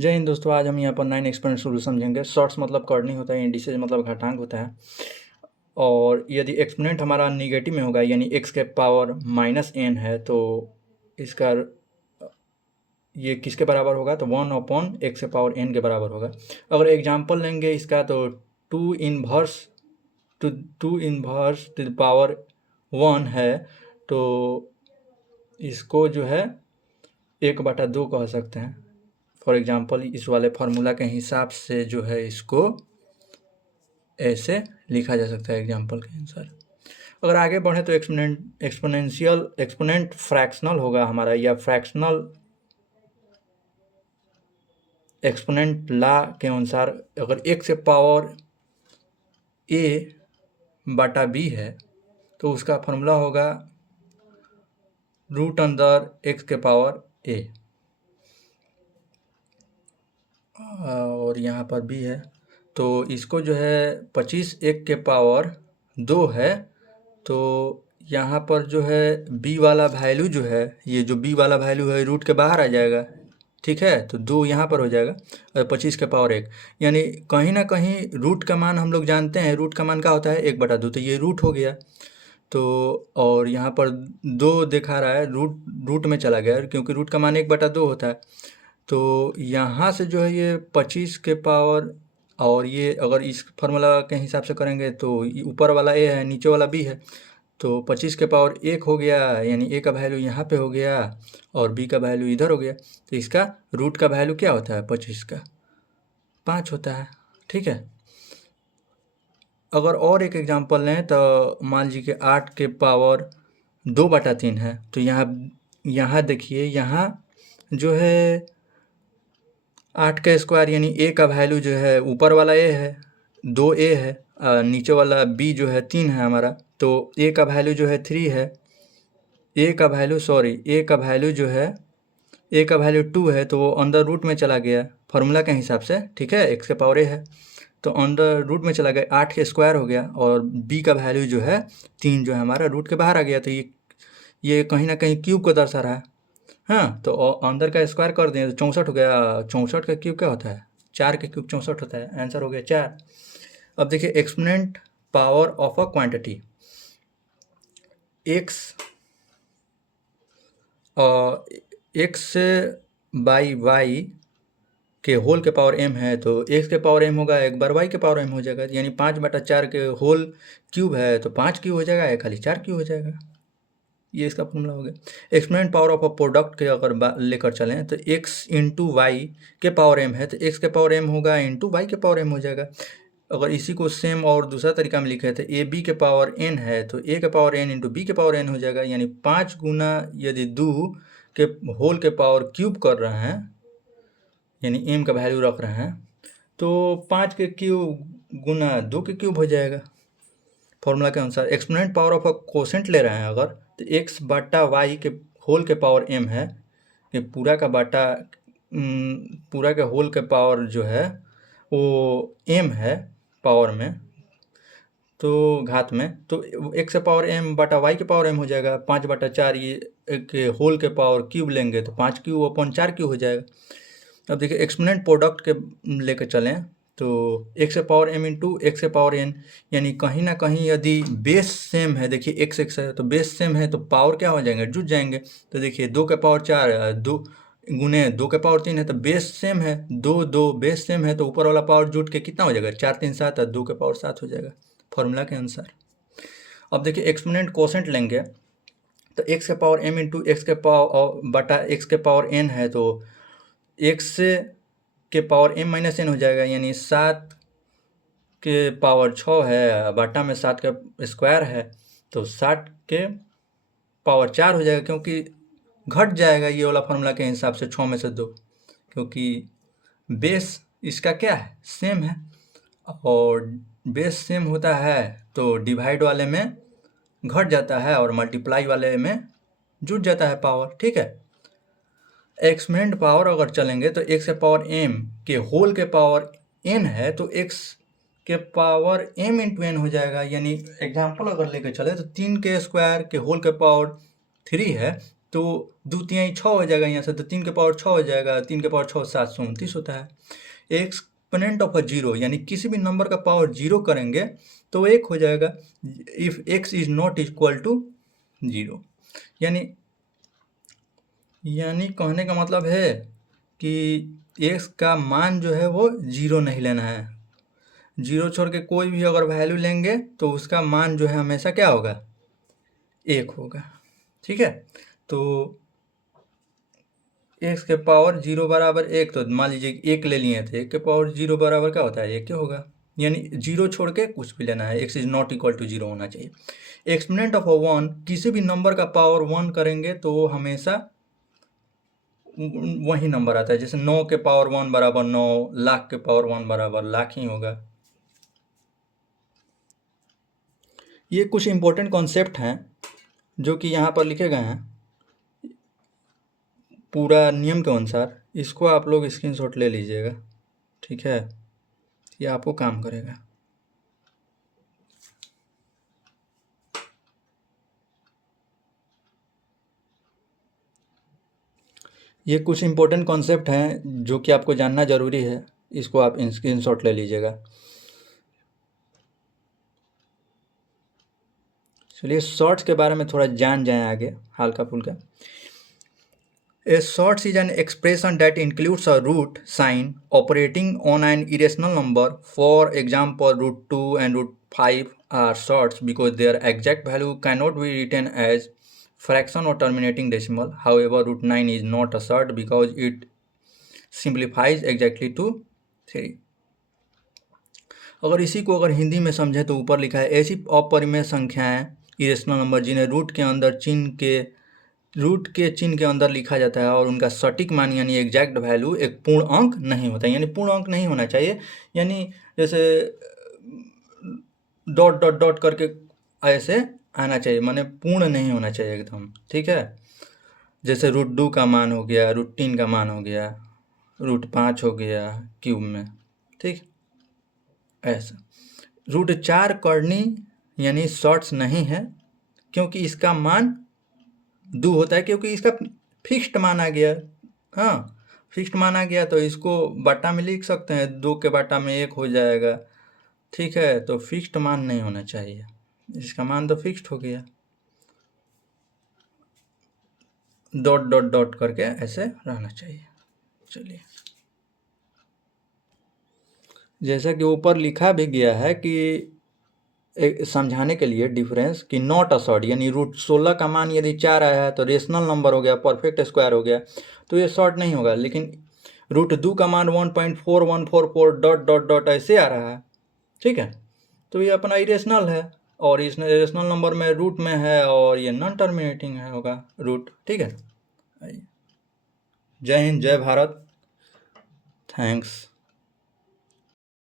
जय हिंद दोस्तों। आज हम यहाँ पर 9 एक्सपोनेंट सोल्यूशन समझेंगे। शॉर्ट्स मतलब कर्नी होता है, इंडिसेज मतलब घातांक होता है। और यदि एक्सपोनेंट हमारा निगेटिव में होगा यानी x के पावर -n है तो इसका ये किसके बराबर होगा? तो 1/x के पावर n के बराबर होगा। अगर एग्जांपल लेंगे इसका तो 2 इन्वर्स टू द पावर 1 है तो इसको जो है 1/2 कह सकते हैं। फॉर एग्जांपल इस वाले फार्मूला के हिसाब से जो है इसको ऐसे लिखा जा सकता है एग्जांपल के अनुसार। अगर आगे बढ़े तो एक्सपोनेंट फ्रैक्शनल होगा हमारा, या फ्रैक्शनल एक्सपोनेंट लॉ के अनुसार अगर x से पावर a/b है तो उसका फार्मूला होगा √x के पावर a। और यहाँ पर b है तो इसको जो है 25 1 के पावर 2 है तो यहाँ पर जो है b वाला वैल्यू जो है, ये जो b वाला वैल्यू है रूट के बाहर आ जाएगा, ठीक है। तो 2 यहाँ पर हो जाएगा और 25 के पावर 1, यानी कहीं ना कहीं रूट का मान हम लोग जानते हैं, रूट का मान क्या होता है 1/2, तो ये रूट हो गया। तो और यहाँ पर 2 दिखा रहा है, रूट में चला गया क्योंकि रूट का मान 1/2 होता है। तो यहाँ से जो है ये 25 के पावर, और ये अगर इस फार्मूला के हिसाब से करेंगे तो ऊपर वाला a है, नीचे वाला b है, तो 25 के पावर 1 हो गया, यानी a का वैल्यू यहाँ पे हो गया और b का वैल्यू इधर हो गया। तो इसका रूट का वैल्यू क्या होता है? 25 का 5 होता है, ठीक है। अगर और एक एग्जांपल लें तो मान लीजिए कि 8 के पावर 2/3 है तो यहाँ देखिए, यहाँ जो है 8 का स्क्वायर यानी a का वैल्यू जो है ऊपर वाला a है 2a है, नीचे वाला b जो है 3 है हमारा, तो a का वैल्यू जो है 3 है। a का वैल्यू जो है a का वैल्यू 2 है तो वो अंदर रूट में चला गया फार्मूला के हिसाब से, ठीक है। x के पावर a है तो अंदर रूट में चला गया, 8 के स्क्वायर हो गया, और b का वैल्यू जो है 3 जो है हमारा रूट के बाहर आ गया। तो ये कहीं ना कहीं क्यूब को दर्शा रहा है। हाँ, तो अंदर का स्क्वायर कर दें तो 64 हो गया। 64 का क्यूब क्या होता है? 4 का क्यूब 64 होता है। आंसर हो गया 4। अब देखिए exponent power of a quantity x से बाई y के होल के पावर m है तो x के पावर m होगा, एक बार y के पावर m हो जाएगा, यानी 5/4 के होल क्यूब है तो 5 क्यूब हो जाएगा या खाली 4 क्यूब हो जाएगा। ये इसका फॉर्मूला हो गया। Exponent power of a product के अगर लेकर चलें तो x इंटू वाई के पावर m है तो x के पावर m होगा इंटू वाई के पावर m हो जाएगा। अगर इसी को सेम और दूसरा तरीका में लिखे तो ए बी के पावर n है तो a के पावर n इंटू बी के पावर n हो जाएगा, यानी 5 गुना यदि 2 के होल के पावर क्यूब कर रहे हैं यानी m का वैल्यू रख रहे हैं तो 5 के क्यूब गुना 2 के क्यूब हो जाएगा फॉर्मूला के अनुसार। Exponent power of a quotient ले रहे हैं अगर तो x/y के होल के पावर m है, ये पूरा का बाटा पूरा के होल के पावर जो है वो m है पावर में, तो घात में, तो x के पावर m बटा y के पावर m हो जाएगा। 5/4 ये के होल के पावर क्यूब लेंगे तो 5 क्यूब अपॉन 4 क्यूब हो जाएगा। अब देखिए एक्सपोनेंट प्रोडक्ट के लेकर चलें तो x के पावर m इंटू एक्स के पावर n, यानी कहीं ना कहीं यदि बेस सेम है, देखिए x है तो बेस सेम है तो पावर क्या हो जाएंगे? जुट जाएंगे। तो देखिए 2 के पावर 4 2 गुने 2 के पावर 3 है तो बेस सेम है, 2 बेस सेम है तो ऊपर वाला पावर जुट के कितना हो जाएगा? 4 3 7 2 के पावर 7 हो जाएगा फॉर्मूला के अनुसार। अब देखिए एक्सपोनेंट कोसेंट लेंगे तो x के पावर m इंटू एक्स के पावर बटा x के पावर n है तो x के पावर m माइनस n हो जाएगा, यानी 7 के पावर 6 है बटा में 7 का स्क्वायर है तो 60 के पावर 4 हो जाएगा, क्योंकि घट जाएगा ये वाला फॉर्मूला के हिसाब से 6 में से 2, क्योंकि बेस इसका क्या है? सेम है, और बेस सेम होता है तो डिवाइड वाले में घट जाता है और मल्टीप्लाई वाले में जुट जाता है पावर, ठीक है। एक्सपोनेंट पावर अगर चलेंगे तो x के पावर m के होल के पावर n है तो x के पावर m इंटू n हो जाएगा, यानी एग्जाम्पल अगर लेके चले तो 3 के स्क्वायर के होल के पावर 3 है तो 2 तिहाई 6 हो जाएगा यहाँ से, तो 3 के पावर 6 हो जाएगा, 3 के पावर 6 729 होता है। एक्सपोनेंट ऑफ अ जीरो, यानी किसी भी नंबर का पावर जीरो करेंगे तो 1 हो जाएगा, if x is not equal to zero. यानी कहने का मतलब है कि एक्स का मान जो है वो जीरो नहीं लेना है। जीरो छोड़ के कोई भी अगर वैल्यू लेंगे तो उसका मान जो है हमेशा क्या होगा, 1 होगा। ठीक है, तो एक्स के पावर जीरो बराबर 1, तो मान लीजिए 1 ले लिए थे, 1 के पावर जीरो बराबर क्या होता है, 1 होगा। यानी जीरो छोड़ के कुछ भी लेना है, x is not equal to zero होना चाहिए। एक्सपोनेंट ऑफ 1, किसी भी नंबर का पावर 1 करेंगे तो वो हमेशा वही नंबर आता है। जैसे 9 के पावर 1 बराबर 9, लाख के पावर 1 बराबर लाख ही होगा। ये कुछ इंपॉर्टेंट कॉन्सेप्ट हैं जो कि यहाँ पर लिखे गए हैं पूरा नियम के अनुसार। इसको आप लोग स्क्रीनशॉट ले लीजिएगा, ठीक है, ये आपको काम करेगा। ये कुछ इंपॉर्टेंट कॉन्सेप्ट हैं जो कि आपको जानना ज़रूरी है, इसको आप स्क्रीनशॉट ले लीजिएगा। चलिए शॉर्ट्स के बारे में थोड़ा जान जाएं आगे हल्का फुल्का। A shorts is an expression that includes a root sign operating on an irrational number. For example, root 2 and root 5 are shorts because their exact value cannot be written as fraction or terminating decimal. However, root 9 is not a short because it simplifies exactly to 3. अगर इसी को अगर हिंदी में समझें तो ऊपर लिखा है, ऐसी अपरिमेय संख्याएं इरेशनल नंबर जिन्हें रूट के चिन्ह के अंदर लिखा जाता है और उनका सटीक मान यानी एग्जैक्ट वैल्यू एक पूर्ण अंक नहीं होता। यानी पूर्ण अंक नहीं होना चाहिए, यानी जैसे डॉट डॉट डॉट करके ऐसे आना चाहिए, माने पूर्ण नहीं होना चाहिए एकदम। ठीक है, जैसे रूट 2 का मान हो गया, रूट 3 का मान हो गया, रूट 5 हो गया क्यूब में। ठीक, ऐसा। रूट 4 करनी यानी शॉर्ट्स नहीं है क्योंकि इसका मान 2 होता है, क्योंकि इसका फिक्स्ड माना गया। हाँ, फिक्स्ड माना गया तो इसको बटा में लिख सकते हैं, 2 के बटा में 1 हो जाएगा। ठीक है, तो फिक्स्ड मान नहीं होना चाहिए, इसका मान तो फिक्स्ड हो गया। डॉट डॉट डॉट करके ऐसे रहना चाहिए। चलिए, जैसा कि ऊपर लिखा भी गया है कि समझाने के लिए डिफरेंस कि नॉट अ शॉर्ट, यानी रूट 16 का मान यदि 4 आया है तो रेशनल नंबर हो गया, परफेक्ट स्क्वायर हो गया, तो ये शॉर्ट नहीं होगा। लेकिन रूट 2 का मान 1.4144 डॉट डॉट डॉट ऐसे आ रहा है, ठीक है, तो ये अपना इरेशनल है और इस इरेशनल नंबर में रूट में है और ये नॉन टर्मिनेटिंग है होगा रूट। ठीक है, जय हिंद, जय भारत, थैंक्स।